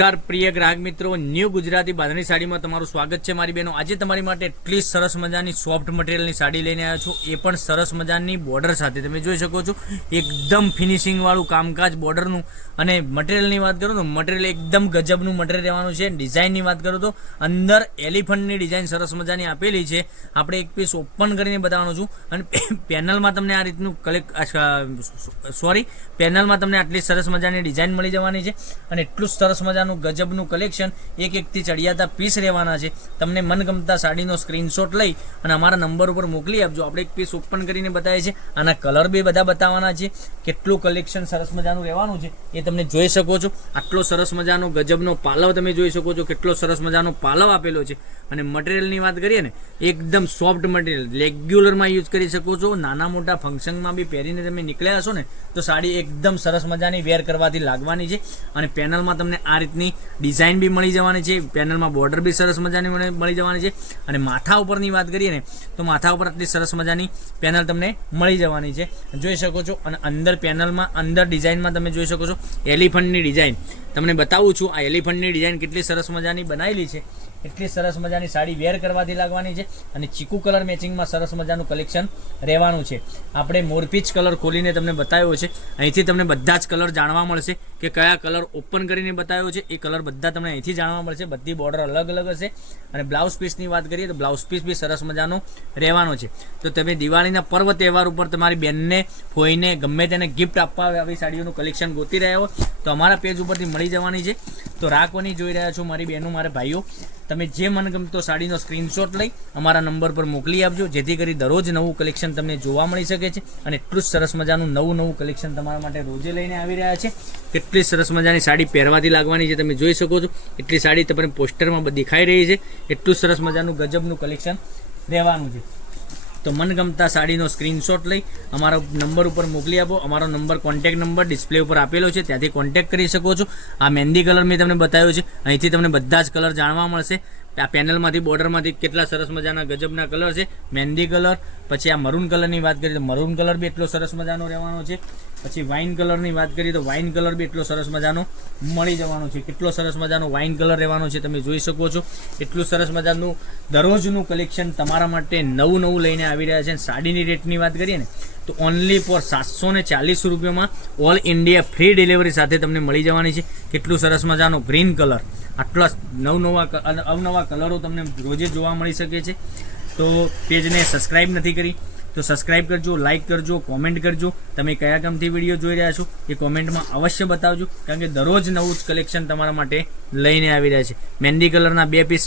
નમસ્કાર પ્રિય ગ્રાહક મિત્રો, ન્યૂ ગુજરાતી બાંધણી સાડીમાં તમારું સ્વાગત છે મારી બહેનો। આજે તમારી માટે એટલી સરસ મજાની સોફ્ટ મટીરિયલની સાડી લઈને આવ્યો છું, એ પણ સરસ મજાની બોર્ડર સાથે। તમે જોઈ શકો છો એકદમ ફિનિશિંગ વાળું કામકાજ બોર્ડરનું। અને મટીરિયલની વાત કરું તો મટીરિયલ એકદમ ગજબનું મટીરિયલ રહેવાનું છે। ડિઝાઇનની વાત કરું તો અંદર એલિફન્ટની ડિઝાઇન સરસ મજાની આપેલી છે। આપણે એક પીસ ઓપન કરીને બતાવવાનું છું અને પેનલમાં તમને આ રીતનું પેનલમાં તમને આટલી સરસ મજાની ડિઝાઇન મળી જવાની છે અને એટલું સરસ મજાનું ગજબનું કલેક્શન એક એકથી ચડિયાતા પીસ રહેવાના છે। તમને મનગમતા સાડીનો સ્ક્રીનશોટ લઈ અને અમારા નંબર ઉપર મોકલી આપજો। આપણે એક પીસ ઓપન કરીને બતાવીએ છીએ, આના કલર બી બધા બતાવવાના છે। કેટલું કલેક્શન સરસ મજાનું રહેવાનું છે એ તમને જોઈ શકો છો। આટલો સરસ મજાનો ગજબનો પાલવ તમે જોઈ શકો છો, કેટલો સરસ મજાનો પાલવ આપેલો છે। અને મટીરિયલની વાત કરીએ ને, એકદમ સોફ્ટ મટીરિયલ, રેગ્યુલરમાં યુઝ કરી શકો છો। નાના મોટા ફંક્શનમાં બી પહેરીને તમે નીકળ્યા હશો ને તો સાડી એકદમ સરસ મજાની વેર કરવાથી લાગવાની છે। અને પેનલમાં તમને આ રીતની ડિઝાઇન બી મળી જવાની છે, પેનલમાં બોર્ડર બી સરસ મજાની મળી જવાની છે। અને માથા ઉપરની વાત કરીએ ને તો માથા ઉપર આટલી સરસ મજાની પેનલ તમને મળી જવાની છે, જોઈ શકો છો। અને અંદર પેનલમાં અંદર ડિઝાઇનમાં તમે જોઈ શકો છો એલિફન્ટની ડિઝાઇન તમને બતાવું છું। આ એલિફન્ટની ડિઝાઇન કેટલી સરસ મજાની બનાવેલી છે, એટલી સરસ મજાની સાડી વેર કરવાથી લાગવાની છે। અને ચીકુ કલર મેચિંગમાં સરસ મજાનું કલેક્શન રહેવાનું છે। આપણે મોરપીચ કલર ખોલીને તમને બતાવ્યો છે, અહીંથી તમને બધા જ કલર જાણવા મળશે કે કયા કલર ઓપન કરીને બતાવ્યો છે, એ કલર બધા તમને અહીંથી જાણવા મળશે। બધી બોર્ડર અલગ અલગ હશે। અને બ્લાઉઝ પીસની વાત કરીએ તો બ્લાઉઝ પીસ બી સરસ મજાનો રહેવાનો છે। તો તમે દિવાળીના પર્વ તહેવાર ઉપર તમારી બેનને, ફોઈને, ગમે તેને ગિફ્ટ આપવા આવી સાડીઓનું કલેક્શન ગોતી રહ્યા હો તો અમારા પેજ ઉપરથી મળી જવાની છે। તો રાખવાની જોઈ રહ્યા છો મારી બહેનો, મારા ભાઈઓ, તમે જે મનગમતો સાડીનો સ્ક્રીનશોટ લઈ અમારા નંબર પર મોકલી આપજો, જેથી કરી દરરોજ નવું કલેક્શન તમને જોવા મળી શકે છે। અને એટલું જ સરસ મજાનું નવું કલેક્શન તમારા માટે રોજે લઈને આવી રહ્યા છે। કેટલી સરસ મજાની સાડી પહેરવાથી લાગવાની છે તમે જોઈ શકો છો। એટલી સાડી તમને પોસ્ટરમાં દેખાઈ રહી છે, એટલું સરસ મજાનું ગજબનું કલેક્શન રહેવાનું છે। તો મનગમતા સાડીનો સ્ક્રીનશોટ લઈ અમારા નંબર ઉપર મોકલી આપો। અમારો નંબર, કોન્ટેક્ટ નંબર ડિસ્પ્લે ઉપર આપેલો છે, ત્યાંથી કોન્ટેક્ટ કરી શકો છો। આ મહેંદી કલર મેં તમને બતાવ્યો છે, અહીંથી તમને બધા જ કલર જાણવા મળશે। આ પેનલમાંથી, બોર્ડરમાંથી કેટલા સરસ મજાના ગજબના કલર છે। મહેંદી કલર, પછી આ મરૂન કલરની વાત કરીએ તો મરૂન કલર બી એટલો સરસ મજાનો રહેવાનો છે। પછી વાઇન કલરની વાત કરીએ તો વાઇન કલર બી એટલો સરસ મજાનો મળી જવાનો છે। કેટલો સરસ મજાનો વાઇન કલર રહેવાનો છે તમે જોઈ શકો છો। એટલું સરસ મજાનું દરરોજનું કલેક્શન તમારા માટે નવું લઈને આવી રહ્યા છે। સાડીની રેટની વાત કરીએ ને તો ઓનલી ફોર 740 રૂપિયામાં ઓલ ઇન્ડિયા ફ્રી ડિલિવરી સાથે તમને મળી જવાની છે। કેટલું સરસ મજાનો ગ્રીન કલર, આટલા અવનવા કલરો તમને રોજે જોવા મળી શકે છે। તો પેજને સબસ્ક્રાઈબ નથી કરી તો સબસ્ક્રાઈબ કરજો, લાઇક કરજો, કોમેન્ટ કરજો। તમે કયા ગામથી વિડીયો જોઈ રહ્યા છો એ કોમેન્ટમાં અવશ્ય બતાવજો, કારણ કે દરરોજ નવું જ કલેક્શન તમારા માટે લઈને આવી રહ્યા છે। મહેંદી કલરના 2 પીસ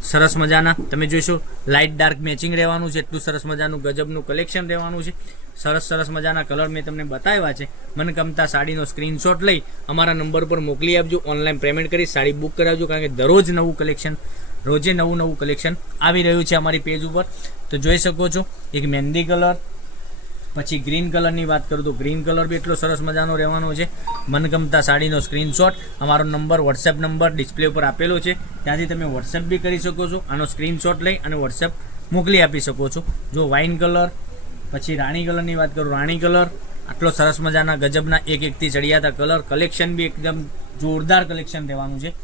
સરસ મજાના તમે જોઈશો, લાઇટ ડાર્ક મેચિંગ રહેવાનું છે। એટલું સરસ મજાનું ગજબનું કલેક્શન રહેવાનું છે। સરસ મજાના કલર મેં તમને બતાવ્યા છે। મનગમતા સાડીનો સ્ક્રીનશોટ લઈ અમારા નંબર પર મોકલી આપજો, ઓનલાઈન પેમેન્ટ કરી સાડી બુક કરાવજો, કારણ કે દરરોજ નવું કલેક્શન, રોજે નવું કલેક્શન આવી રહ્યું છે અમારી પેજ ઉપર। તો જોઈ શકો છો એક મહેંદી કલર, પછી ગ્રીન કલરની વાત કરું તો ગ્રીન કલર બી એટલો સરસ મજાનો રહેવાનો છે। મનગમતા સાડીનો સ્ક્રીનશોટ, અમારો નંબર, વોટ્સએપ નંબર ડિસ્પ્લે ઉપર આપેલો છે, ત્યાંથી તમે વોટ્સએપ બી કરી શકો છો। આનો સ્ક્રીનશોટ લઈ અને વોટ્સએપ મોકલી આપી શકો છો। જો વાઇન કલર, પછી રાણી કલરની વાત કરું, રાણી કલર આટલો સરસ મજાના ગજબના એકથી ચડિયાતા કલર, કલેક્શન બી એકદમ જોરદાર કલેક્શન રહેવાનું છે।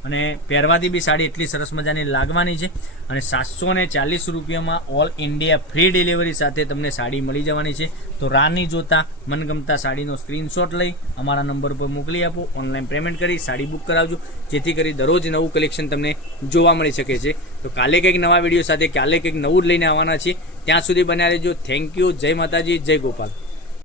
અને પહેરવાથી બી સાડી એટલી સરસ મજાની લાગવાની છે। અને 740 રૂપિયામાં ઓલ ઇન્ડિયા ફ્રી ડિલિવરી સાથે તમને સાડી મળી જવાની છે। તો રાની જોતા મનગમતા સાડીનો સ્ક્રીનશોટ લઈ અમારા નંબર પર મોકલી આપો, ઓનલાઈન પેમેન્ટ કરી સાડી બુક કરાવજો, જેથી કરી દરરોજ નવું કલેક્શન તમને જોવા મળી શકે છે। તો કાલે કંઈક નવા વિડીયો સાથે, કાલે કંઈક નવું જ લઈને આવવાના છીએ। ત્યાં સુધી બન્યા રહેજો। થેન્ક યુ, જય માતાજી, જય ગોપાલ।